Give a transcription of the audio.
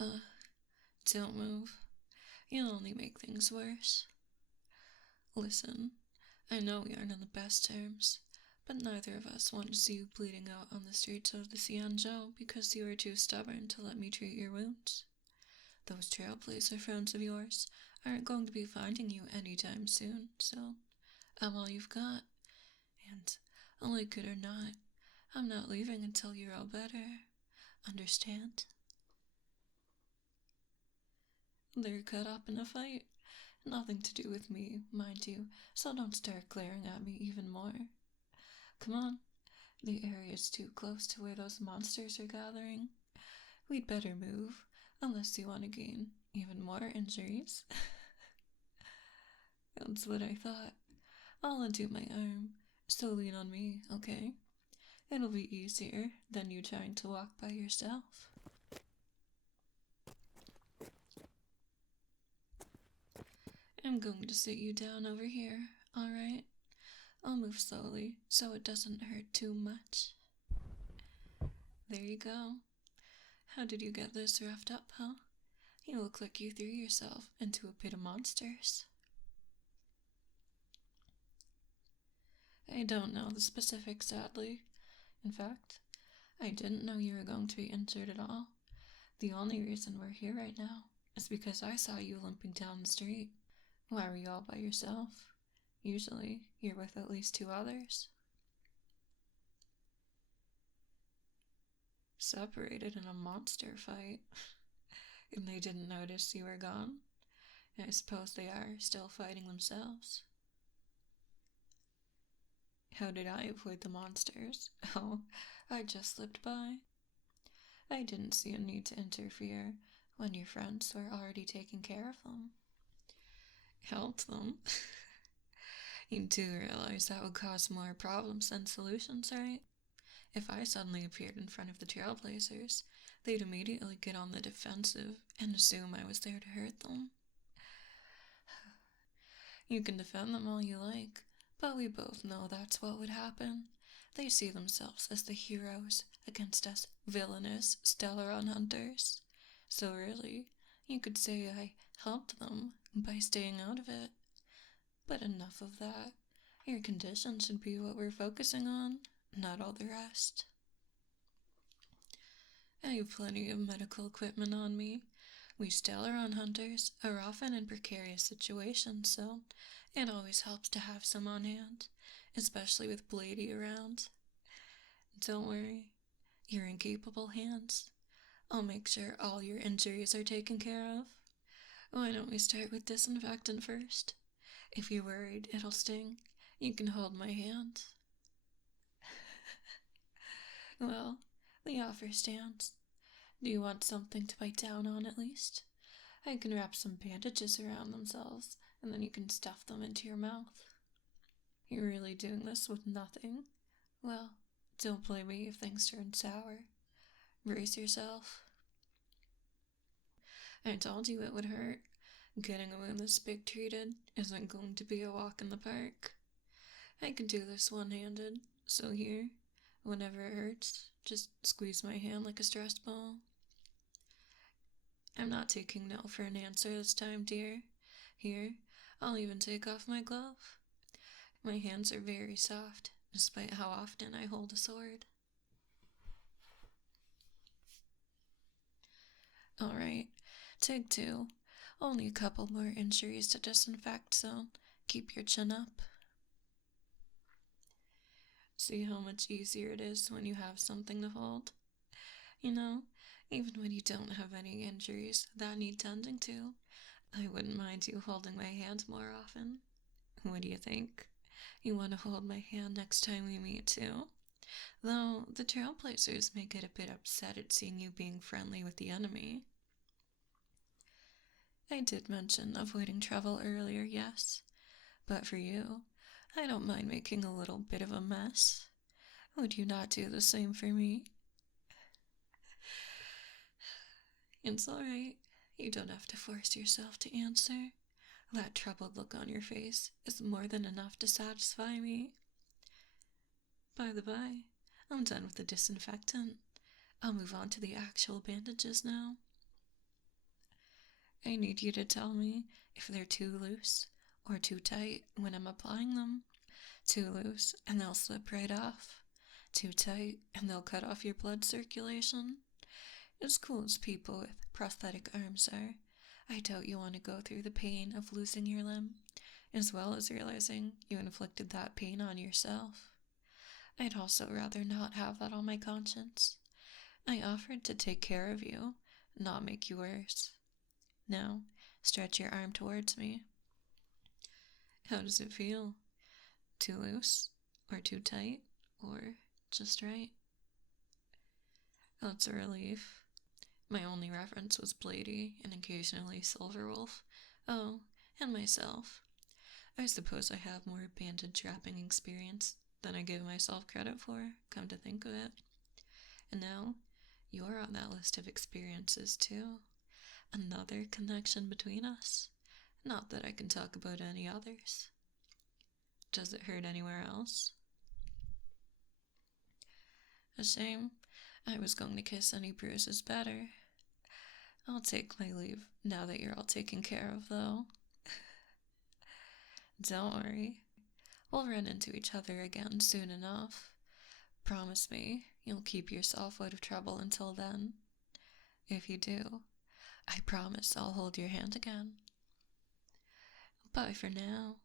Uh, don't move. You'll only make things worse. Listen, I know we aren't on the best terms, but neither of us want to see you bleeding out on the streets of the Xianzhou because you are too stubborn to let me treat your wounds. Those Trailblazer friends of yours aren't going to be finding you anytime soon, so I'm all you've got. And, like it or not, I'm not leaving until you're all better. Understand? They're caught up in a fight. Nothing to do with me, mind you, so don't start glaring at me even more. Come on, the area's too close to where those monsters are gathering. We'd better move, unless you want to gain even more injuries. That's what I thought. I'll undo my arm, so lean on me, okay? It'll be easier than you trying to walk by yourself. I'm going to sit you down over here, alright? I'll move slowly so it doesn't hurt too much. There you go. How did you get this roughed up, huh? You look like you threw yourself into a pit of monsters. I don't know the specifics, sadly. In fact, I didn't know you were going to be injured at all. The only reason we're here right now is because I saw you limping down the street. Why were you all by yourself? Usually, you're with at least 2 others. Separated in a monster fight. And they didn't notice you were gone? I suppose they are still fighting themselves. How did I avoid the monsters? Oh, I just slipped by. I didn't see a need to interfere when your friends were already taking care of them. Helped them? You do realize that would cause more problems than solutions, right? If I suddenly appeared in front of the Trailblazers, they'd immediately get on the defensive and assume I was there to hurt them. You can defend them all you like, but we both know that's what would happen. They see themselves as the heroes against us villainous Stellaron Hunters. So really, you could say I helped them by staying out of it. But enough of that. Your condition should be what we're focusing on, not all the rest. I have plenty of medical equipment on me. We Stellaron Hunters are often in precarious situations, so it always helps to have some on hand, especially with Blady around. Don't worry, you're in capable hands. I'll make sure all your injuries are taken care of. Why don't we start with disinfectant first? If you're worried it'll sting, you can hold my hand. Well, the offer stands. Do you want something to bite down on at least? I can wrap some bandages around themselves, and then you can stuff them into your mouth. You're really doing this with nothing? Well, don't blame me if things turn sour. Brace yourself. I told you it would hurt. Getting a wound this big treated isn't going to be a walk in the park. I can do this one-handed, so here, whenever it hurts, just squeeze my hand like a stress ball. I'm not taking no for an answer this time, dear. Here, I'll even take off my glove. My hands are very soft, despite how often I hold a sword. Alright, take 2. Only a couple more injuries to disinfect, so keep your chin up. See how much easier it is when you have something to hold? You know, even when you don't have any injuries that need tending to, I wouldn't mind you holding my hand more often. What do you think? You want to hold my hand next time we meet too? Though the Trailblazers may get a bit upset at seeing you being friendly with the enemy. I did mention avoiding trouble earlier, yes. But for you, I don't mind making a little bit of a mess. Would you not do the same for me? It's alright. You don't have to force yourself to answer. That troubled look on your face is more than enough to satisfy me. By the by, I'm done with the disinfectant. I'll move on to the actual bandages now. I need you to tell me if they're too loose or too tight when I'm applying them. Too loose and they'll slip right off. Too tight and they'll cut off your blood circulation. As cool as people with prosthetic arms are, I doubt you want to go through the pain of losing your limb, as well as realizing you inflicted that pain on yourself. I'd also rather not have that on my conscience. I offered to take care of you, not make you worse. Now, stretch your arm towards me. How does it feel? Too loose? Or too tight? Or just right? That's a relief. My only reference was Flirty and occasionally Silverwolf. Oh, and myself. I suppose I have more bandage wrapping experience than I give myself credit for, come to think of it. And now, you're on that list of experiences too. Another connection between us. Not that I can talk about any others. Does it hurt anywhere else? A shame. I was going to kiss any bruises better. I'll take my leave now that you're all taken care of, though. Don't worry. We'll run into each other again soon enough. Promise me you'll keep yourself out of trouble until then. If you do, I promise I'll hold your hand again. Bye for now.